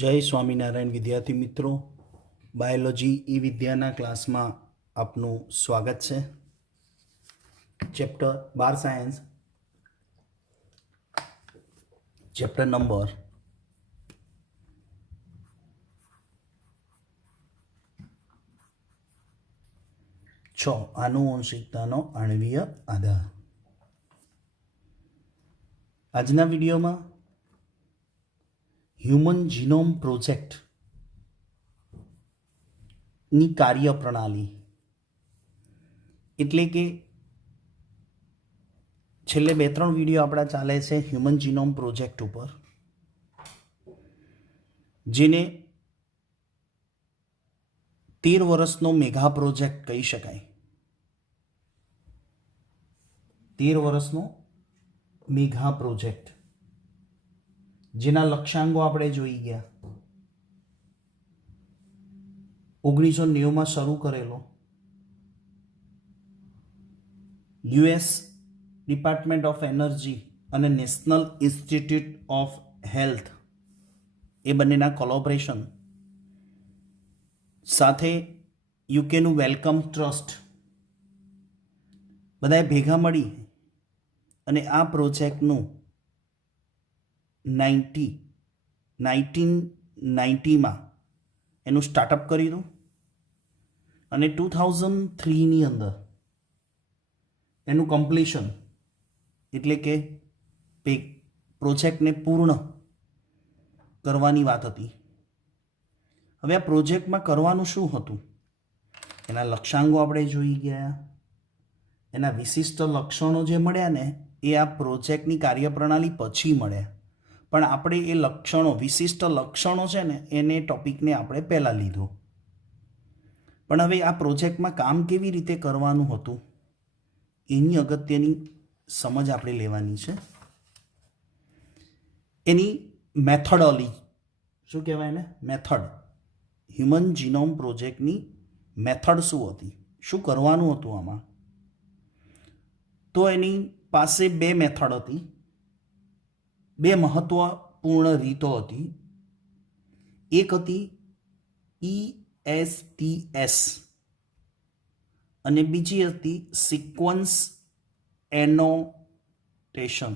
જય સ્વામિનારાયણ વિદ્યાર્થી મિત્રો, બાયોલોજી ઈ વિદ્યાના ક્લાસમાં આપનું સ્વાગત છે. ચેપ્ટર 12 સાયન્સ, ચેપ્ટર નંબર 6 આનુવંશિકતાનો આણ્વીય આધાર. આજના વિડીયોમાં હ્યુમન જીનોમ પ્રોજેક્ટની કાર્યપ્રણાલી એટલે કે છેલ્લે 2-3 વિડીયો આપણા ચાલે છે હ્યુમન જીનોમ પ્રોજેક્ટ ઉપર, જેને 13 વર્ષનો મેગા પ્રોજેક્ટ કહી શકાય. 13 વર્ષનો મેગા પ્રોજેક્ટ, જેના લક્ષ્યાંકો આપણે જોઈ ગયા. 1990માં શરૂ કરેલો, યુએસ ડિપાર્ટમેન્ટ ઓફ એનર્જી અને નેશનલ ઇન્સ્ટિટ્યૂટ ઓફ હેલ્થ એ બંનેના કોલોબરેશન સાથે યુકેનું વેલકમ ટ્રસ્ટ બધાએ ભેગા મળી અને આ પ્રોજેક્ટનું 1990માં એનું સ્ટાર્ટઅપ કર્યું અને 2003ની અંદર એનું કમ્પ્લીશન એટલે કે પ્રોજેક્ટને પૂર્ણ કરવાની વાત હતી. હવે આ પ્રોજેક્ટમાં કરવાનું શું હતું, એના લક્ષ્યાંકો આપણે જોઈ ગયા. એના વિશિષ્ટ લક્ષણો જે મળ્યા ને એ આ પ્રોજેક્ટની કાર્યપ્રણાલી પછી મળ્યા, પણ આપણે એ લક્ષણો, વિશિષ્ટ લક્ષણો છે ને એને ટોપિકને આપણે પહેલાં લીધો. પણ હવે આ પ્રોજેક્ટમાં કામ કેવી રીતે કરવાનું હતું એની અગત્યની સમજ આપણે લેવાની છે. એની મેથોડોલોજી, શું કહેવાય ને, મેથડ. હ્યુમન જીનોમ પ્રોજેક્ટની મેથડ શું હતી, શું કરવાનું હતું આમાં. તો એની પાસે 2 મેથડ હતી, 2 મહત્વપૂર્ણ રીતો હતી. એક હતી ESTS અને બીજી હતી સિક્વન્સ એનોટેશન.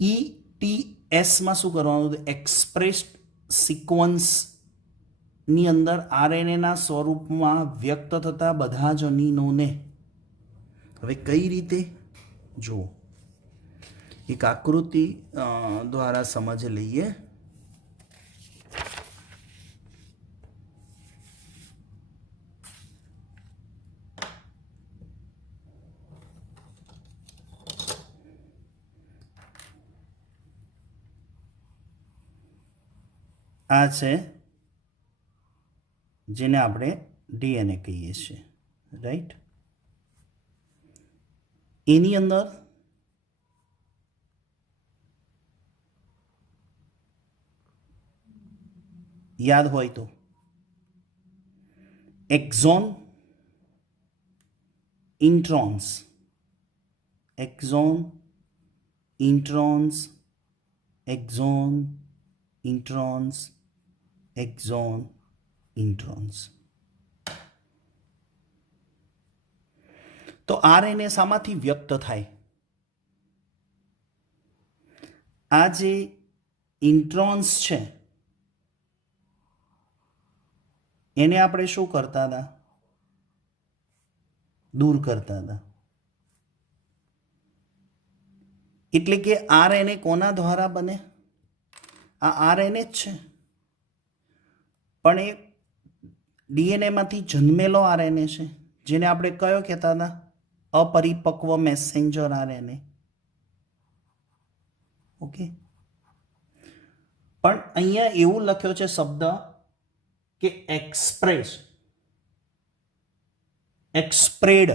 ETSમાં શું કરવાનું હતું, એક્સપ્રેસ્ડ સિક્વન્સની અંદર આરએનએના સ્વરૂપમાં વ્યક્ત થતા બધા જ અમીનોને હવે કઈ રીતે જુઓ, એક આકૃતિ દ્વારા સમજ લઈએ. આ છે જેને આપણે ડીએનએ કહીએ છીએ, રાઈટ. એની અંદર યાદ હોય તો exon, introns, exon, introns, exon, introns, exon, introns. તો આરએનએ શામાંથી વ્યક્ત થાય? આ જે ઇન્ટ્રોન્સ છે એને આપણે શું કરતા હતા, દૂર કરતા હતા. એટલે કે આરએનએ કોના દ્વારા બને? આ આરએનએ જ છે, પણ એ ડીએનએમાંથી જન્મેલો આરએનએ છે, જેને આપણે કયો કહેતા હતા, અપરિપક્વ મેસેન્જર આરએનએ. ઓકે. પણ અહીંયા એવું લખ્યો છે શબ્દ કે એક્સપ્રેસ, એક્સપ્રેડ,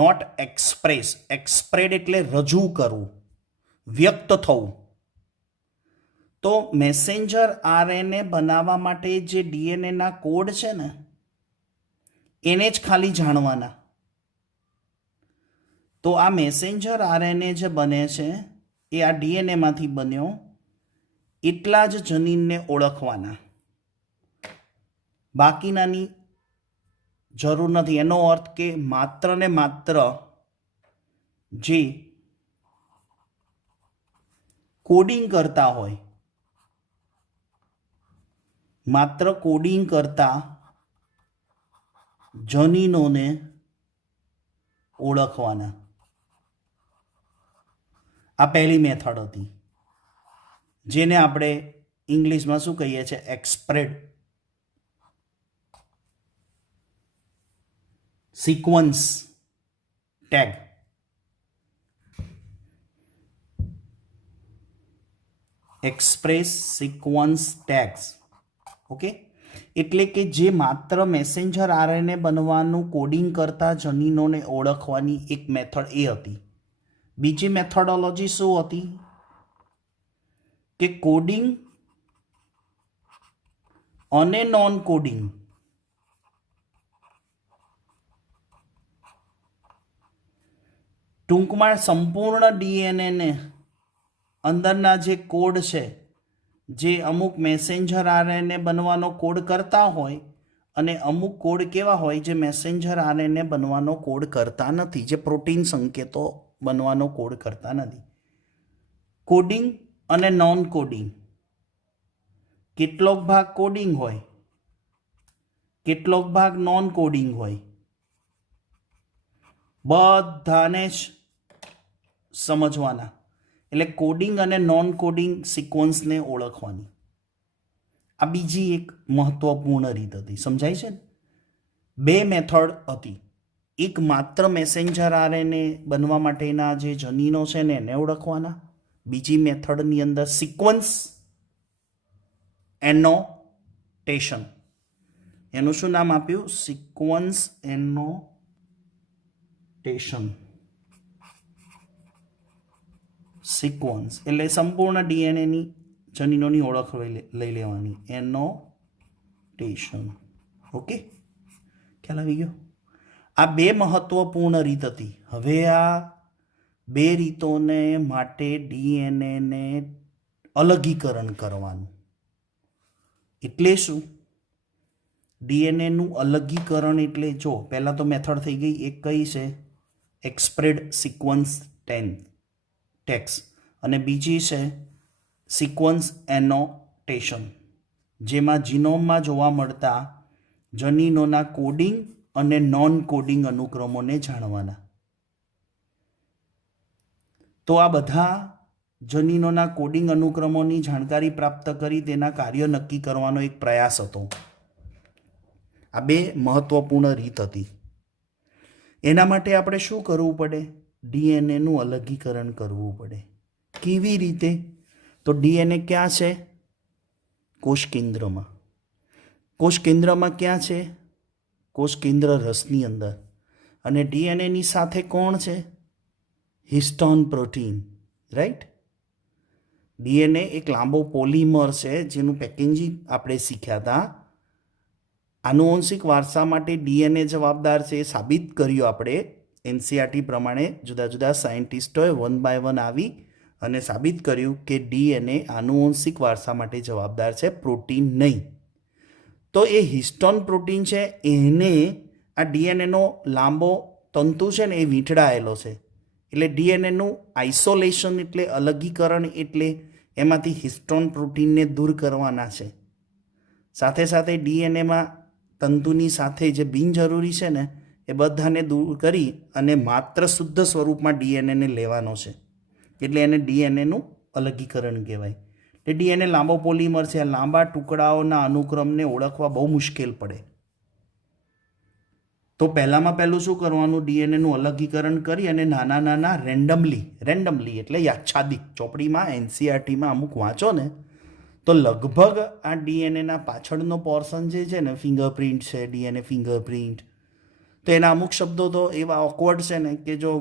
નોટ એક્સપ્રેસ. એક્સપ્રેડ એટલે રજૂ કરવું, વ્યક્ત થવું. તો મેસેન્જર આરએનએ બનાવવા માટે જે ડીએનએના કોડ છે ને એને જ ખાલી જાણવાના. તો આ મેસેન્જર આરએનએ જે બને છે એ આ ડીએનએમાંથી બન્યો એટલા જ જનીનને ઓળખવાના, બાકીનાની જરૂર નથી. એનો અર્થ કે માત્ર ને માત્ર જે કોડિંગ કરતા હોય, માત્ર કોડિંગ કરતા જનીનોને ઓળખવાના. આ પહેલી મેથડ હતી, જેને આપણે ઇંગ્લિશમાં શું કહીએ છીએ? Expressed sequence tag. Express sequence tags. Okay, એટલે કે જે માત્ર મેસેન્જર આરએનએ બનવાનું કોડિંગ કરતા જનીનોને ઓળખવાની એક મેથડ એ હતી. બીજી મેથોડોલોજી શું હતી? કે કોડિંગ અને નોન કોડિંગ ટૂંકમાં સંપૂર્ણ ડીએનએને અંદરના જે કોડ છે, જે અમુક મેસેન્જર આરએનએ બનવાનો કોડ કરતા હોય અને અમુક કોડ કેવા હોય જે મેસેન્જર આરએનએ બનવાનો કોડ કરતા નથી, જે પ્રોટીન સંકેતો બનવાનો કોડ કરતા નથી. કોડિંગ અને નોન કોડિંગ. કેટલોક ભાગ કોડિંગ હોય, કેટલોક ભાગ નોન કોડિંગ હોય. બધાને જ સમજવાના. એટલે કોડિંગ અને નોન કોડિંગ સિક્વન્સને ઓળખવાની આ બીજી એક મહત્વપૂર્ણ રીત હતી. સમજાય છે ને? બે મેથડ હતી. એક માત્ર મેસેન્જર આરએનએ બનવા માટેના જે જનીનો છે ને એને ઓળખવાના. બીજી મેથડની અંદર સિક્વન્સ એનોટેશન. એનું શું નામ આપ્યું? Sequence annotation. સિક્વન્સ એટલે સંપૂર્ણ ડીએનએની જનીનોની ઓળખ લઈ લેવાની. એનોટેશન. ઓકે, ખ્યાલ આવી ગયો? આ બે મહત્વપૂર્ણ રીત હતી. હવે આ બે રીતોને માટે ડીએનએને અલગીકરણ કરવાનું. એટલે શું? ડીએનએનું અલગીકરણ એટલે જો પહેલાં તો મેથડ થઈ ગઈ. એક કઈ છે? એક્સપ્રેડ સિક્વન્સ ટેગ્સ. અને બીજી છે સિક્વન્સ એનોટેશન, જેમાં જીનોમમાં જોવા મળતા જનીનોના કોડિંગ અને નોન કોડિંગ અનુક્રમોને જાણવાના. તો આ બધા જનીનોના કોડિંગ અનુક્રમોની જાણકારી પ્રાપ્ત કરી તેના કાર્ય નક્કી કરવાનો એક પ્રયાસ હતો. આ બે મહત્વપૂર્ણ રીત હતી. એના માટે આપણે શું કરવું પડે? ડીએનએનું અલગીકરણ કરવું પડે. કેવી રીતે? તો ડીએનએ ક્યાં છે? કોષ કેન્દ્રમાં. કોષ કેન્દ્રમાં ક્યાં છે? કોષ કેન્દ્ર રસની અંદર. અને ડીએનએની સાથે કોણ છે? Histone protein. રાઈટ? ડીએનએ એક લાંબો પોલિમર છે જેનું પેકેજિંગ આપણે શીખ્યા હતા. આનુવંશિક વારસા માટે ડીએનએ જવાબદાર છે એ સાબિત કર્યું આપણે. એનસીઆરટી પ્રમાણે જુદા જુદા સાયન્ટિસ્ટોએ 1 બાય 1 આવી અને સાબિત કર્યું કે ડીએનએ આનુવંશિક વારસા માટે જવાબદાર છે, પ્રોટીન નહીં. તો એ હિસ્ટોન પ્રોટીન છે, એને આ ડીએનએનો લાંબો તંતુ છે ને એ વીંટળાયેલો છે. એટલે ડીએનએનું આઇસોલેશન એટલે અલગીકરણ, એટલે એમાંથી હિસ્ટોન પ્રોટીનને દૂર કરવાના છે. સાથે સાથે ડીએનએમાં તંતુની સાથે જે બિનજરૂરી છે ને એ બધાને દૂર કરી અને માત્ર શુદ્ધ સ્વરૂપમાં ડીએનએને લેવાનો છે. એટલે એને ડીએનએનું અલગીકરણ કહેવાય. એ ડીએનએ લાંબો પોલિમર છે. આ લાંબા ટુકડાઓના અનુક્રમને ઓળખવા બહુ મુશ્કેલ પડે. તો પહેલામાં પહેલું શું કરવાનું? ડીએનએનું અલગીકરણ કરી અને નાના નાના રેન્ડમલી એટલે યાચ્છાદિક, ચોપડીમાં એનસીઆરટીમાં અમુક વાંચો ને તો લગભગ આ ડીએનએના પાછળનો પોર્શન જે છે ને, ફિંગરપ્રિન્ટ છે, ડીએનએ ફિંગરપ્રિન્ટ, તો એના અમુક શબ્દો તો એવા ઓકવર્ડ છે ને કે જો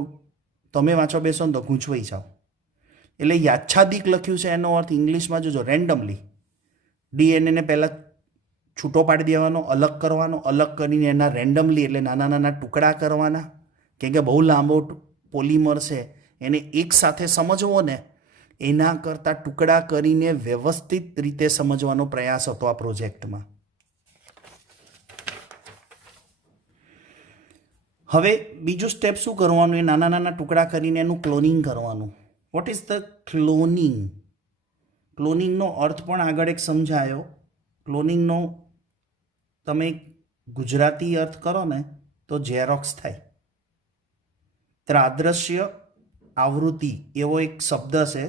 તમે વાંચો બેસો ને તો ગૂંચવાઈ જાઓ. એટલે યાચ્છાદિક લખ્યું છે એનો અર્થ ઇંગ્લિશમાં જોજો રેન્ડમલી. ડીએનએને પહેલાં છૂટો પાડી દેવાનો, અલગ કરવાનો, અલગ કરીને એના રેન્ડમલી એટલે નાના નાના ટુકડા કરવાના. કેમ કે બહુ લાંબો પોલિમર છે, એને એક સાથે સમજવો ને એના કરતાં ટુકડા કરીને વ્યવસ્થિત રીતે સમજવાનો પ્રયાસ હતો આ પ્રોજેક્ટમાં. હવે બીજું સ્ટેપ શું કરવાનું? એ નાના નાના ટુકડા કરીને એનું ક્લોનિંગ કરવાનું. What is the cloning? ક્લોનિંગનો અર્થ પણ આગળ એક સમજાયો. ક્લોનિંગનો તમે ગુજરાતી અર્થ કરો ને તો ઝેરોક્સ થાય. ત્રાદ્રશ્ય આવૃત્તિ એવો એક શબ્દ છે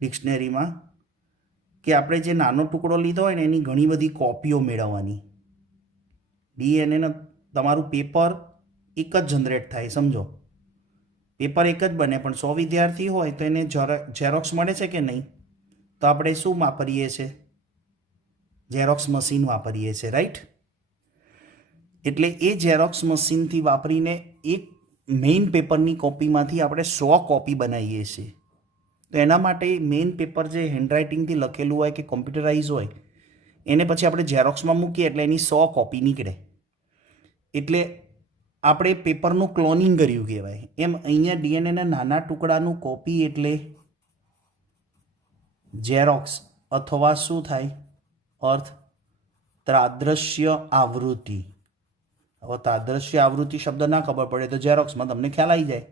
ડિક્શનરીમાં, કે આપણે જે નાનો ટુકડો લીધો હોય ને એની ઘણી બધી કોપીઓ મેળવવાની. ડીએનએનો તમારું પેપર એક જ જનરેટ થાય, સમજો પેપર એક જ બને, પણ 100 વિદ્યાર્થી હોય તો એને ઝેરોક્સ મળે છે કે નહીં? તો આપણે શું વાપરીએ છીએ? ઝેરોક્સ મશીન વાપરીએ છીએ, રાઈટ? એટલે એ ઝેરોક્સ મશીનથી વાપરીને એક મેઇન પેપરની કોપીમાંથી આપણે 100 કોપી બનાવીએ છીએ. તો એના માટે મેઇન પેપર જે હેન્ડરાઇટિંગથી લખેલું હોય કે કોમ્પ્યુટરાઇઝ હોય એને પછી આપણે ઝેરોક્સમાં મૂકીએ એટલે એની 100 કોપી નીકળે. એટલે આપણે પેપરનું ક્લોનિંગ કર્યું કહેવાય. એમ અહીંયા ડીએનએના નાના ટુકડાનું કોપી એટલે ઝેરોક્સ, અથવા શું થાય અર્થ? ત્રાદ્રશ્ય આવૃત્તિ. હવે ત્રાદ્રશ્ય આવૃત્તિ શબ્દ ના ખબર પડે તો ઝેરોક્સમાં તમને ખ્યાલ આવી જાય.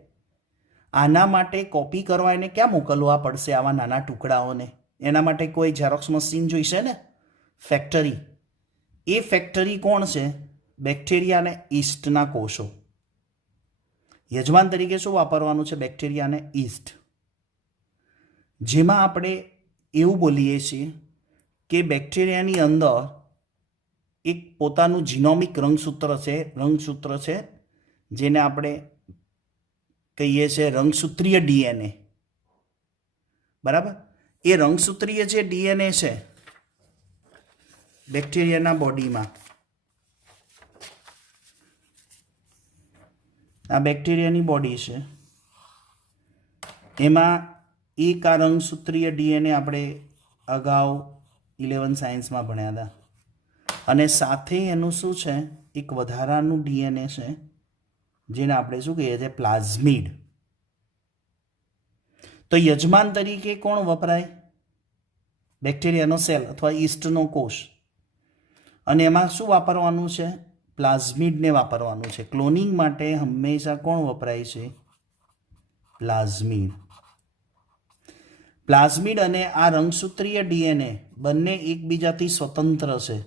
આના માટે કોપી કરવા એને ક્યાં મોકલવા પડશે આવા નાના ટુકડાઓને? એના માટે કોઈ ઝેરોક્સ મશીન જોઈશે ને, ફેક્ટરી. એ ફેક્ટરી કોણ છે? બેક્ટેરિયા અને ઈસ્ટના કોષો. યજમાન તરીકે શું વાપરવાનું છે? બેક્ટેરિયા અને ઈસ્ટ. જેમાં આપણે એવું બોલીએ છીએ કે બેક્ટેરિયાની અંદર એક પોતાનું જીનોમિક રંગસૂત્ર છે જેને આપણે કહીએ છીએ રંગસૂત્રીય ડીએનએ. બરાબર? એ રંગસૂત્રીય જે ડીએનએ છે બેક્ટેરિયાના બોડીમાં, આ બેક્ટેરિયાની બોડી છે, એમાં એક આ રંગસૂત્રીય ડીએનએ આપણે અગાઉ 11 સાયન્સમાં ભણ્યા હતા. અને સાથે એનું શું છે? એક વધારાનું ડીએનએ છે જેને આપણે શું કહીએ છીએ? પ્લાઝમિડ. તો યજમાન તરીકે કોણ વપરાય? બેક્ટેરિયાનો સેલ અથવા ઈસ્ટનો કોષ. અને એમાં શું વાપરવાનું છે? પ્લાઝમિડને વાપરવાનું છે. ક્લોનિંગ માટે હંમેશા કોણ વપરાય છે? પ્લાઝમિડ. પ્લાઝમિડ અને આ રંગસૂત્રીય ડીએનએ બંને એકબીજાથી સ્વતંત્ર છે.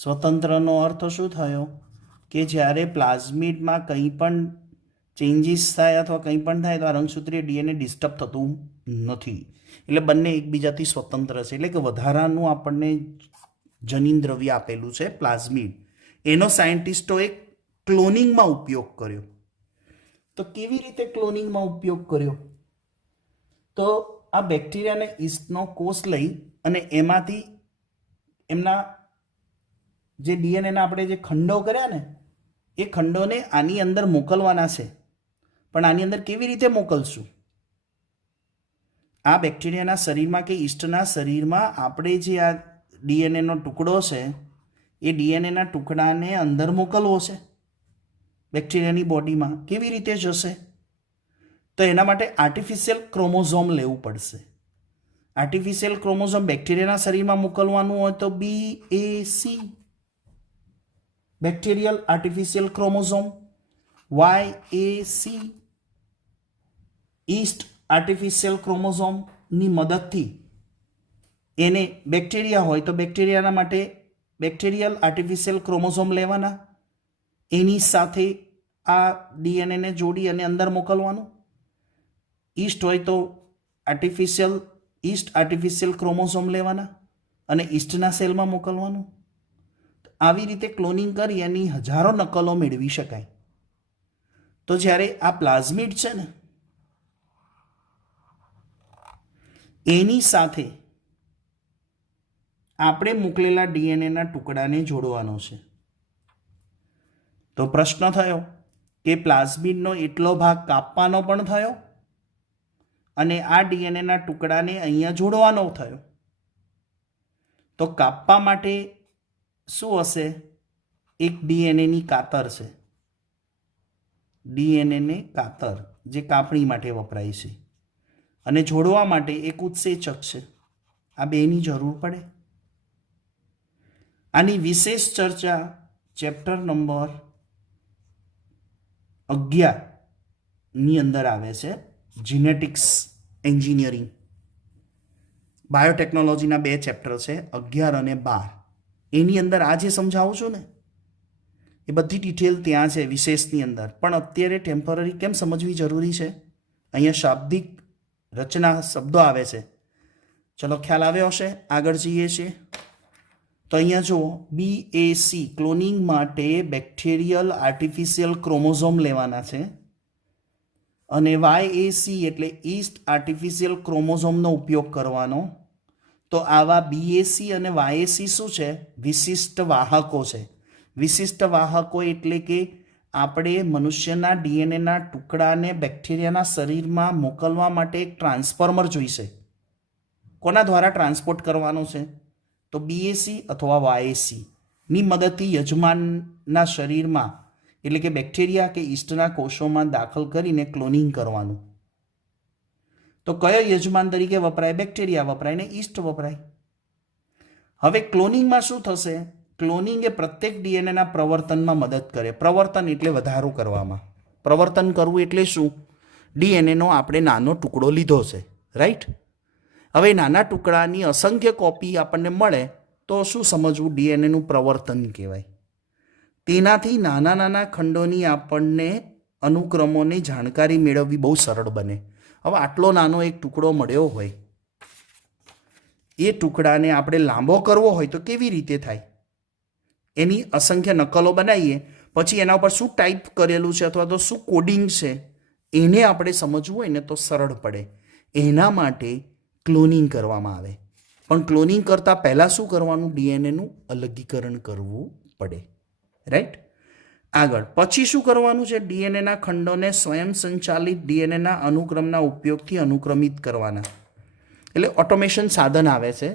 સ્વતંત્રનો અર્થ શું થયો? કે જ્યારે પ્લાઝમિડમાં કંઈ પણ ચેન્જીસ થાય અથવા કંઈ પણ થાય તો આ રંગસૂત્રીય ડીએનએ ડિસ્ટર્બ થતું નથી. એટલે બંને એકબીજાથી સ્વતંત્ર છે. એટલે કે વધારાનું આપણને જનીન દ્રવ્ય આપેલું છે પ્લાઝમિડ. એનો સાયન્ટિસ્ટોએ ક્લોનિંગમાં ઉપયોગ કર્યો. તો કેવી રીતે ક્લોનિંગમાં ઉપયોગ કર્યો? તો આ બેક્ટેરિયા અને ઈસ્ટનો કોષ લઈ અને એમાંથી એમના જે ડીએનએના આપણે જે ખંડો કર્યા ને એ ખંડોને આની અંદર મોકલવાના છે. પણ આની અંદર કેવી રીતે મોકલશું? આ બેક્ટેરિયાના શરીરમાં કે ઈસ્ટના શરીરમાં આપણે જે આ ડીએનએનો ટુકડો છે એ ડીએનએના ટુકડાને અંદર મોકલવો છે બેક્ટેરિયાની બોડીમાં. કેવી રીતે જશે? તો એના માટે આર્ટિફિશિયલ ક્રોમોઝોમ લેવું પડશે. આર્ટિફિશિયલ ક્રોમોઝોમ બેક્ટેરિયાના શરીરમાં મોકલવાનું હોય તો BAC, bacterial artificial chromosome. YAC, yeast artificial ક્રોમોઝોમની મદદથી એને બેક્ટેરિયા હોય તો બેક્ટેરિયાના માટે બેક્ટેરિયલ આર્ટિફિશિયલ ક્રોમોઝોમ લેવાના, એની સાથે આ ડીએનએને જોડી અને અંદર મોકલવાનું. ઈસ્ટ હોય તો ઈસ્ટ આર્ટિફિશિયલ ક્રોમોઝોમ લેવાના અને ઈસ્ટના સેલમાં મોકલવાનું. આવી રીતે ક્લોનિંગ કરી એની હજારો નકલો મેળવી શકાય. તો જ્યારે આ પ્લાઝમિડ છે ને એની સાથે આપણે મોકલેલા ડીએનએના ટુકડાને જોડવાનો છે. તો પ્રશ્ન થયો કે પ્લાઝમિડનો એટલો ભાગ કાપવાનો પણ થયો અને આ ડીએનએના ટુકડાને અહીંયા જોડવાનો થયો. તો કાપવા માટે શું હશે? એક ડીએનએની કાતર છે. ડીએનએને કાતર જે કાપણી માટે વપરાય છે. અને જોડવા માટે એક ઉત્સેચક છે. આ બેની જરૂર પડે. આની વિશેષ ચર્ચા ચેપ્ટર નંબર 11ની અંદર આવે છે, જીનેટિક્સ એન્જિનિયરિંગ. બાયોટેકનોલોજીના 2 ચેપ્ટર છે, 11 અને 12. એની અંદર આ જે સમજાવું છું ને એ બધી ડિટેલ ત્યાં છે વિશેષની અંદર. પણ અત્યારે ટેમ્પરરી કેમ સમજવી જરૂરી છે? અહીંયા શાબ્દિક રચના શબ્દો આવે છે. ચલો, ખ્યાલ આવ્યો હશે. આગળ જઈએ છીએ તો અહીંયા જુઓ, BAC ક્લોનિંગ માટે બેક્ટેરિયલ આર્ટિફિશિયલ ક્રોમોઝોમ લેવાના છે, અને YAC એટલે ઈસ્ટ આર્ટિફિશિયલ ક્રોમોઝોમનો ઉપયોગ કરવાનો. તો આવા BAC અને YAC શું છે? વિશિષ્ટ વાહકો છે. વિશિષ્ટ વાહકો એટલે કે આપણે મનુષ્યના DNAના ટુકડાને બેક્ટેરિયાના શરીરમાં મોકલવા માટે એક ટ્રાન્સફોર્મર જોઈશે. કોના દ્વારા ટ્રાન્સપોર્ટ કરવાનો છે? તો BAC અથવા YAC ની મદદથી યજમાનના શરીરમાં એટલે કે બેક્ટેરિયા કે ઈસ્ટના કોષોમાં દાખલ કરીને ક્લોનિંગ કરવાનું. તો કયો યજમાન તરીકે વપરાય? બેક્ટેરિયા વપરાય ને ઈસ્ટ વપરાય. હવે ક્લોનિંગમાં શું થશે? ક્લોનિંગ એ પ્રત્યેક DNAના પ્રવર્તનમાં મદદ કરે. પ્રવર્તન એટલે વધારો કરવામાં. પ્રવર્તન કરવું એટલે શું? DNAનો આપણે નાનો ટુકડો લીધો છે, રાઈટ? હવે નાના ટુકડાની અસંખ્ય કોપી આપણને મળે તો શું સમજવું? DNAનું પ્રવર્તન કહેવાય. તેનાથી નાના નાના ખંડોની આપણને અનુક્રમોની જાણકારી મેળવવી બહુ સરળ બને. હવે આટલો નાનો એક ટુકડો મળ્યો હોય, એ ટુકડાને આપણે લાંબો કરવો હોય તો કેવી રીતે થાય? એની અસંખ્ય નકલો બનાવીએ, પછી એના ઉપર શું ટાઈપ કરેલું છે અથવા તો શું કોડિંગ છે એને આપણે સમજવું હોય ને તો સરળ પડે. એના માટે ક્લોનિંગ કરવામાં આવે. પણ ક્લોનિંગ કરતાં પહેલાં શું કરવાનું? DNAનું અલગીકરણ કરવું પડે, રાઈટ? આગળ પછી શું કરવાનું છે? DNAના ખંડોને સ્વયં સંચાલિત DNAના અનુક્રમના ઉપયોગથી અનુક્રમિત કરવાના. એટલે ઓટોમેશન સાધન આવે છે.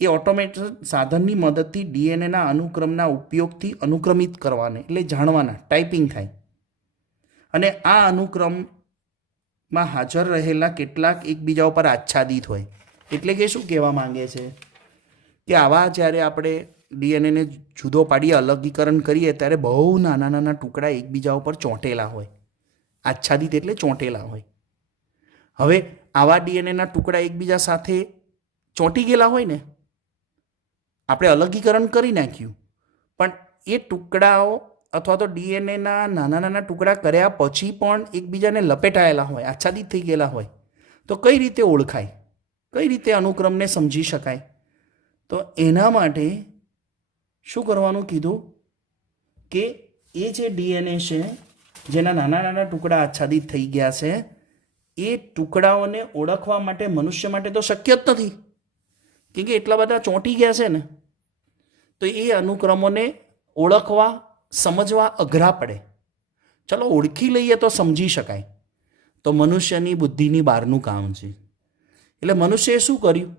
એ ઓટોમેશન સાધનની મદદથી DNAના અનુક્રમના ઉપયોગથી અનુક્રમિત કરવાને એટલે જાણવાના, ટાઈપિંગ થાય. અને આ અનુક્રમમાં હાજર રહેલા કેટલાક એકબીજા ઉપર આચ્છાદિત હોય. એટલે કે શું કહેવા માંગે છે કે આવા જ્યારે આપણે DNAને જુદો પાડીએ, અલગીકરણ કરીએ, ત્યારે બહુ નાના નાના ટુકડા એકબીજા ઉપર ચોંટેલા હોય. આચ્છાદિત એટલે ચોંટેલા હોય. હવે આવા DNAના ટુકડા એકબીજા સાથે ચોંટી ગયેલા હોય ને, આપણે અલગીકરણ કરી નાખ્યું, પણ એ ટુકડાઓ અથવા તો DNAના નાના નાના ટુકડા કર્યા પછી પણ એકબીજાને લપેટાયેલા હોય, આચ્છાદિત થઈ ગયેલા હોય, તો કઈ રીતે ઓળખાય? કઈ રીતે અનુક્રમને સમજી શકાય? તો એના માટે શું કરવાનું કીધું કે એ જે DNA છે જેના નાના નાના ટુકડા આચ્છાદિત થઈ ગયા છે, એ ટુકડાઓને ઓળખવા માટે મનુષ્ય માટે તો શક્ય જ નથી, કેમ કે એટલા બધા ચોંટી ગયા છે ને. તો એ અનુક્રમોને ઓળખવા, સમજવા અઘરા પડે. ચલો ઓળખી લઈએ તો સમજી શકાય. તો મનુષ્યની બુદ્ધિની બહારનું કામ છે. એટલે મનુષ્યએ શું કર્યું?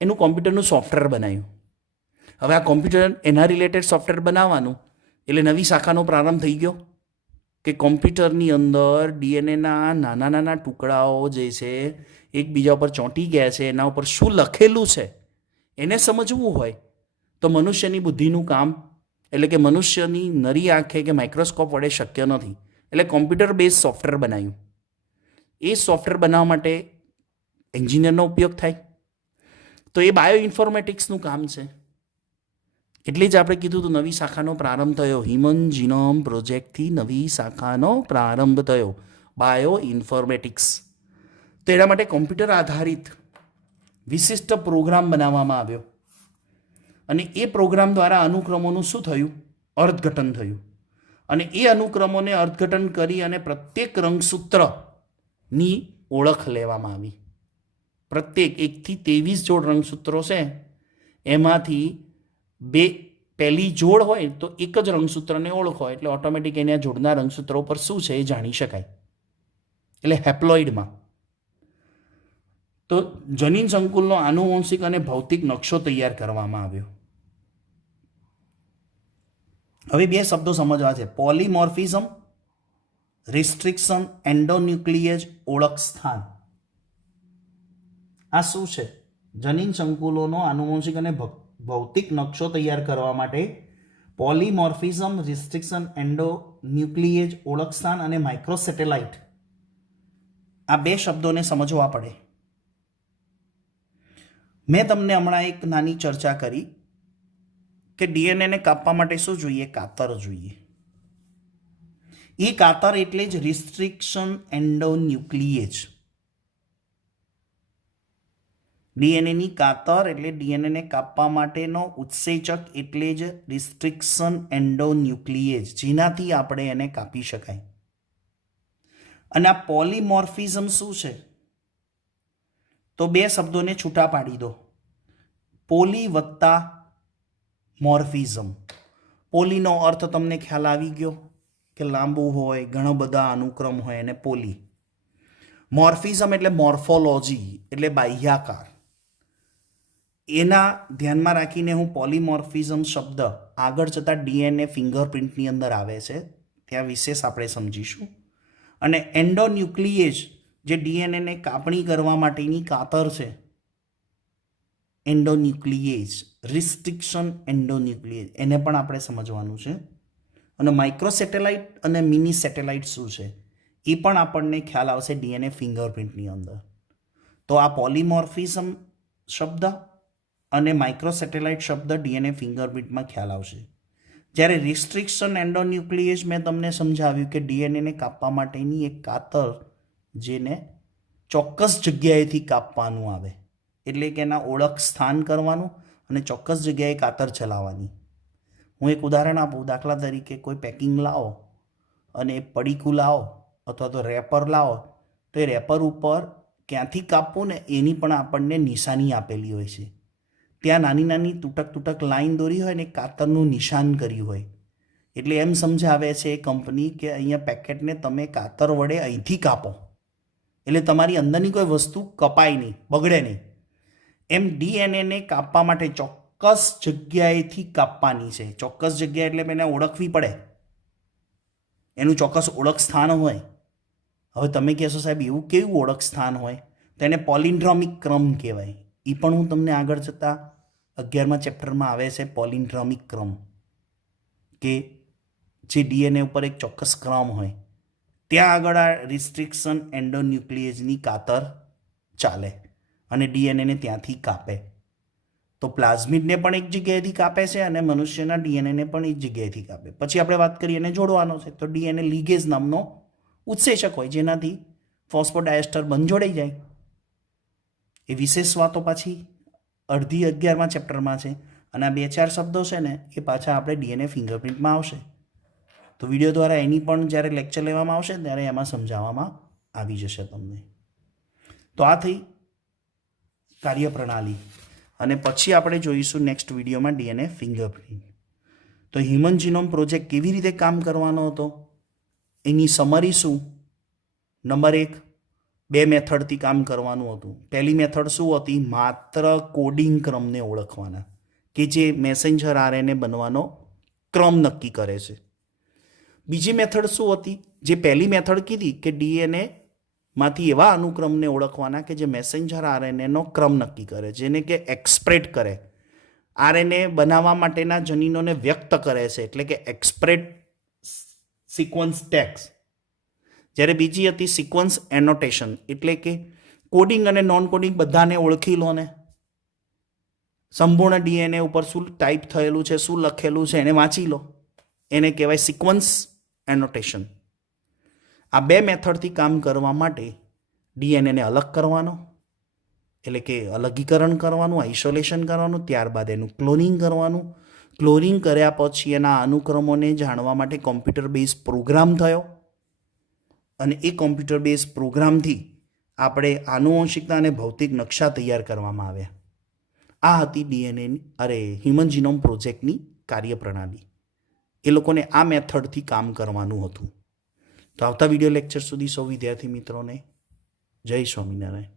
એનું કોમ્પ્યુટરનું સોફ્ટવેર બનાવ્યું. હવે આ કોમ્પ્યુટર, એના રિલેટેડ સોફ્ટવેર બનાવવાનું એટલે નવી શાખાનો પ્રારંભ થઈ ગયો કે કોમ્પ્યુટરની અંદર DNAના નાના નાના ટુકડાઓ જે છે એકબીજા ઉપર ચોંટી ગયા છે, એના ઉપર શું લખેલું છે એને સમજવું હોય તો મનુષ્યની બુદ્ધિનું કામ, એટલે કે મનુષ્યની નરી આંખે કે માઇક્રોસ્કોપ વડે શક્ય નથી. એટલે કોમ્પ્યુટર બેઝ સોફ્ટવેર બનાવ્યું. એ સોફ્ટવેર બનાવવા માટે એન્જિનિયરનો ઉપયોગ થાય. તો એ બાયો ઇન્ફોર્મેટિક્સનું કામ છે. એટલે જ આપણે કીધું હતું નવી શાખાનો પ્રારંભ થયો. હ્યુમન જીનોમ પ્રોજેક્ટથી નવી શાખાનો પ્રારંભ થયો, બાયો ઇન્ફોર્મેટિક્સ. તો એના માટે કોમ્પ્યુટર આધારિત વિશિષ્ટ પ્રોગ્રામ બનાવવામાં આવ્યો, અને એ પ્રોગ્રામ દ્વારા અનુક્રમોનું શું થયું? અર્થઘટન થયું. અને એ અનુક્રમોને અર્થઘટન કરી અને પ્રત્યેક રંગસૂત્રની ઓળખ લેવામાં આવી. પ્રત્યેક 1 થી 23 જોડ રંગસૂત્રો છે, એમાંથી પહેલી જોડ હોય તો એક જ રંગસૂત્રને ઓળખો એટલે ઓટોમેટિક એના જોડના રંગસૂત્રો પર શું છે એ જાણી શકાય. એટલે હેપ્લોઇડમાં તો જનીન સંકુલનો આનુવંશિક અને ભૌતિક નકશો તૈયાર કરવામાં આવ્યો. હવે 2 શબ્દો સમજવા છે: પોલીમોર્ફિઝમ, રિસ્ટ્રિક્શન, એન્ડોન્યુક્લિયેજ ઓળખ સ્થાન. આ શું છે? જનીન સંકુલોનો આનુવંશિક અને ભૌતિક નકશો તૈયાર કરવા માટે પોલીમોર્ફિઝમ, રિસ્ટ્રિક્શન, એન્ડોન્યુક્લિએજ, ઓળખસ્થાન અને માઇક્રોસેટેલાઇટ, આ 2 શબ્દોને સમજવા પડે. મેં તમને હમણાં એક નાની ચર્ચા કરી કે ડીએનએને કાપવા માટે શું જોઈએ? કાતર જોઈએ. એ કાતર એટલે જ રિસ્ટ્રિક્શન એન્ડોન્યુક્લિએજ. ડીએનએની કાતર એટલે ડીએનએને કાપવા માટેનો ઉત્સેચક એટલે જ રિસ્ટ્રિક્શન એન્ડોન્યુક્લિએજ, જેનાથી આપણે એને કાપી શકાય. અને આ પોલીમોર્ફિઝમ શું છે? તો 2 શબ્દોને છૂટા પાડી દો. પોલી વત્તા મોર્ફિઝમ. પોલીનો અર્થ તમને ખ્યાલ આવી ગયો કે લાંબુ હોય, ઘણા બધા અનુક્રમ હોય, અને પોલી. મોર્ફિઝમ એટલે મોર્ફોલોજી, એટલે બાહ્યાકાર. એના ધ્યાનમાં રાખીને હું પોલીમોર્ફિઝમ શબ્દ આગળ જતા ડીએનએ ફિંગરપ્રિન્ટની અંદર આવે છે, ત્યાં વિશેષ આપણે સમજીશું. અને એન્ડોન્યુક્લિએજ જે ડીએનએને કાપણી કરવા માટેની કાતર છે, એન્ડોન્યુક્લિએજ, રિસ્ટ્રિક્શન એન્ડોન્યુક્લિએજ, એને પણ આપણે સમજવાનું છે. અને માઇક્રોસેટેલાઇટ અને મિની સેટેલાઇટ શું છે એ પણ આપણને ખ્યાલ આવશે ડીએનએ ફિંગરપ્રિન્ટની અંદર. તો આ પોલીમોર્ફિઝમ શબ્દ અને માઇક્રોસેટેલાઇટ શબ્દ ડીએનએ ફિંગરપ્રિન્ટમાં ખ્યાલ આવશે. જ્યારે રિસ્ટ્રિક્શન એન્ડોન્યુક્લિએજ મેં તમને સમજાવ્યું કે ડીએનએને કાપવા માટેની એક કાતર જેને ચોક્કસ જગ્યાએથી કાપવાનું આવે, એટલે કે એના ઓળખ સ્થાન કરવાનું અને ચોક્કસ જગ્યાએ કાતર ચલાવવાની. હું એક ઉદાહરણ આપું. દાખલા તરીકે કોઈ પેકિંગ લાવો અને પડીકું લાવો અથવા તો રેપર લાવો, તો એ રેપર ઉપર ક્યાંથી કાપવું ને એની પણ આપણને નિશાની આપેલી હોય છે. ત્યાં નાની નાની તૂટક લાઈન દોરી હોય ને કાતરનું નિશાન કર્યું હોય. એટલે એમ સમજાવે છે એ કંપની કે અહીંયા પેકેટને તમે કાતર વડે અહીંથી કાપો, એટલે તમારી અંદરની કોઈ વસ્તુ કપાય નહીં, બગડે નહીં. એમ ડીએનએને કાપવા માટે ચોક્કસ જગ્યાએથી કાપવાની છે. ચોક્કસ જગ્યા એટલે એને ઓળખવી પડે, એનું ચોક્કસ ઓળખ સ્થાન હોય. હવે તમે કહેશો સાહેબ એવું કેવું ઓળખ સ્થાન હોય? તો એને પોલિન્ડ્રોમિક ક્રમ કહેવાય. એ પણ હું તમને આગળ જતાં 11મા ચેપ્ટરમાં આવે છે પોલિન્ડ્રોમિક ક્રમ, કે જે ડીએનએ ઉપર એક ચોક્કસ ક્રમ હોય, ત્યાં આગળ આ રિસ્ટ્રિક્શન એન્ડોન્યુક્લિએજની કાતર ચાલે અને ડીએનએને ત્યાંથી કાપે. તો પ્લાઝમિડને પણ એક જગ્યાએથી કાપે છે અને મનુષ્યના ડીએનએને પણ એક જગ્યાએથી કાપે. પછી આપણે વાત કરીએ એને જોડવાનો છે, તો ડીએનએ લીગેજ નામનો ઉત્સેચક હોય જેનાથી ફોસ્ફોડાયસ્ટર બંધ જોડાઈ જાય. એ વિશેષ વાતો પાછી અડધી 11મા ચેપ્ટરમાં છે. અને આ 2-4 શબ્દો છે ને એ પાછા આપણે ડીએનએ ફિંગરપ્રિન્ટમાં આવશે. તો વિડીયો દ્વારા એની પણ જ્યારે લેક્ચર લેવામાં આવશે ત્યારે એમાં સમજાવવામાં આવી જશે તમને. તો આ થઈ કાર્યપ્રણાલી. અને પછી આપણે જોઈશું નેક્સ્ટ વિડીયોમાં ડીએનએ ફિંગરપ્રિન્ટ. તો હ્યુમન જીનોમ પ્રોજેક્ટ કેવી રીતે કામ કરવાનો હતો એની સમરી શું? નંબર 1, 2 મેથડથી કામ કરવાનું હતું. પહેલી મેથડ શું હતી? માત્ર કોડિંગ ક્રમને ઓળખવાના, કે જે મેસેન્જર આરએનએ બનવાનો ક્રમ નક્કી કરે છે. બીજી મેથડ શું હતી? જે પહેલી મેથડ કીધી કે ડીએનએ માંથી એવા અનુક્રમને ઓળખવાના કે જે મેસેન્જર આરએનએનો ક્રમ નક્કી કરે, જેને કે એક્સપ્રેટ કરે, આરએનએ બનાવવા માટેના જનીનોને વ્યક્ત કરે છે, એટલે કે એક્સપ્રેટ સિક્વન્સ ટેગ્સ. જ્યારે બીજી હતી સિક્વન્સ એનોટેશન, એટલે કે કોડિંગ અને નોન કોડિંગ બધાને ઓળખી લો ને, સંપૂર્ણ ડીએનએ ઉપર શું ટાઈપ થયેલું છે, શું લખેલું છે એને વાંચી લો, એને કહેવાય સિક્વન્સ એનોટેશન. આ 2 મેથડથી કામ કરવા માટે ડીએનએને અલગ કરવાનો, એટલે કે અલગીકરણ કરવાનું, આઇસોલેશન કરવાનું, ત્યારબાદ એનું ક્લોનિંગ કરવાનું. ક્લોનિંગ કર્યા પછી એના અનુક્રમોને જાણવા માટે કોમ્પ્યુટર બેઝ પ્રોગ્રામ થયો અને એ કોમ્પ્યુટર બેઝ પ્રોગ્રામથી આપણે આનુવંશિકતા અને ભૌતિક નકશા તૈયાર કરવામાં આવ્યા. આ હતી હ્યુમન જીનોમ પ્રોજેક્ટની કાર્યપ્રણાલી. એ લોકોને આ મેથડથી કામ કરવાનું હતું. તો આવતા વિડીયો લેક્ચર સુધી સૌ વિદ્યાર્થી મિત્રોને જય સ્વામિનારાયણ.